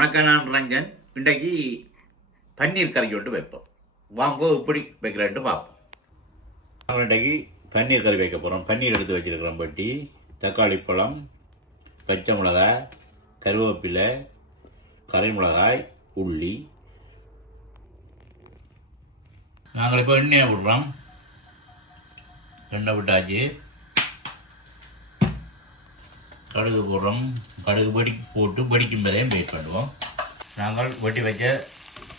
வணக்கம், நான் ரஞ்சன். இன்றைக்கு பன்னீர் கறி கொண்டு வைப்போம். வாங்க எப்படி வைக்கிறேன்ட்டு பார்ப்போம். நாங்கள் இன்றைக்கு பன்னீர் கறி வைக்க போகிறோம். பன்னீர் எடுத்து வச்சுருக்கிறோம். பட்டி, தக்காளி பழம், பச்சை மிளகாய், கருவேப்பிலை, கரை மிளகாய், உள்ளி. நாங்கள் இப்போ எண்ணெயை விடுறோம். எண்ணெய் விட்டாச்சு. கடுகு போடுறோம். கடுகு போட்டு படிக்கும் வரையும் வெயிட் பண்ணுவோம். நாங்கள் வெட்டி வச்ச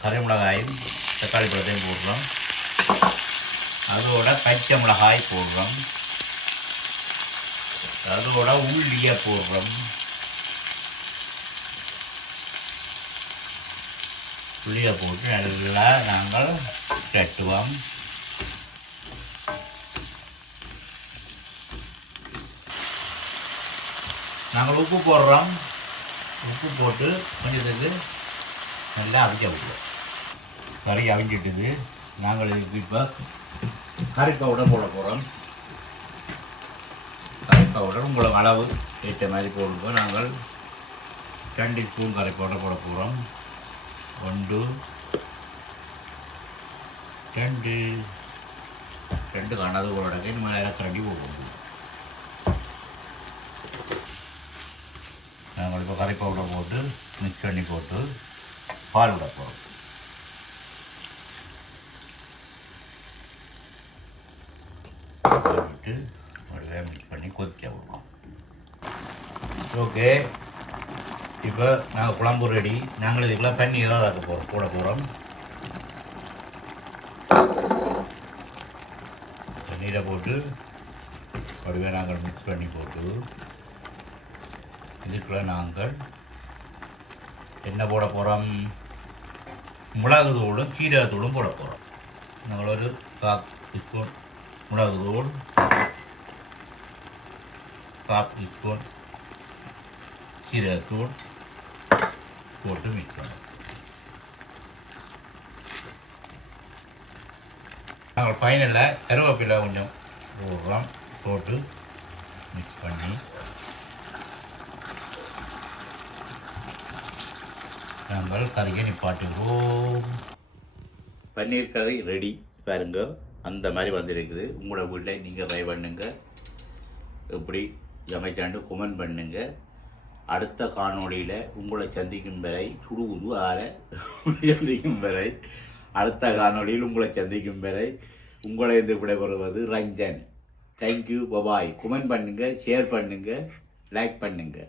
கரை மிளகாயும் தக்காளி பழத்தையும் போடுறோம். அதோட பச்சை மிளகாய் போடுறோம். அதோட உள்ளியை போடுறோம். உள்ளியை போட்டு நல்லா நாங்கள் கட்டுவோம். நாங்கள் உப்பு போடுறோம். உப்பு போட்டு கொஞ்சத்துக்கு நல்லா அவிஞ்ச விடுவோம். கறி அவிஞ்சிட்டுது. நாங்கள் இதுக்கு இப்போ கறி பவுடர் போட போகிறோம். கறி பவுடர் உங்களுக்கு அளவு ஏற்ற மாதிரி போடுவோம். நாங்கள் 2 ஸ்பூன் கறி பவுடர் போட போகிறோம். 1 2 காணாது போடுறதுக்கு நம்ம நேரம் கரண்டி போடுவோம். நாங்கள் இப்போ கறி பவுடர் போட்டு மிக்ஸ் பண்ணி போட்டு பால் விட போகிறோம். பால் விட்டு அப்படியே மிக்ஸ் பண்ணி கொதிக்க விடுவோம். ஓகே, இப்போ நாங்கள் குழம்பு ரெடி. நாங்கள் இதுக்கெல்லாம் பன்னீர் தான் போட போகிறோம். பன்னீரை போட்டு அப்படியே நாங்கள் மிக்ஸ் பண்ணி போட்டு இதுக்குள்ள நாங்கள் என்ன போட போகிறோம்? மிளகுத்தூளும் சீரகத்தூளும் போட போகிறோம். நாங்கள் ஒரு 1/4 ஸ்பூன் மிளகுத்தூள், 1/4 ஸ்பூன் சீரகத்தூள் போட்டு மிக்ஸ் பண்ணுவோம். நாங்கள் ஃபைனலில் கருவேப்பிலை கொஞ்சம் போடுறோம். போட்டு மிக்ஸ் பண்ணி நாங்கள் கறியை நிப்பாட்டுவோம். பன்னீர் கறி ரெடி பாருங்க. அந்த மாதிரி வந்திருக்குது. உங்களோட வீட்டில் நீங்கள் ட்ரை பண்ணுங்க. எப்படி சமைச்சாண்டு கமெண்ட் பண்ணுங்க. அடுத்த காணொளியில் உங்களை சந்திக்கும் வரை சுடுவது சந்திக்கும் வரை அடுத்த காணொளியில் உங்களை சந்திக்கும் வரை உங்களை இருந்து விடைபெறுவது ரஞ்சன். Thank you, bye bye. கமெண்ட் பண்ணுங்க, ஷேர் பண்ணுங்க, லைக் பண்ணுங்க.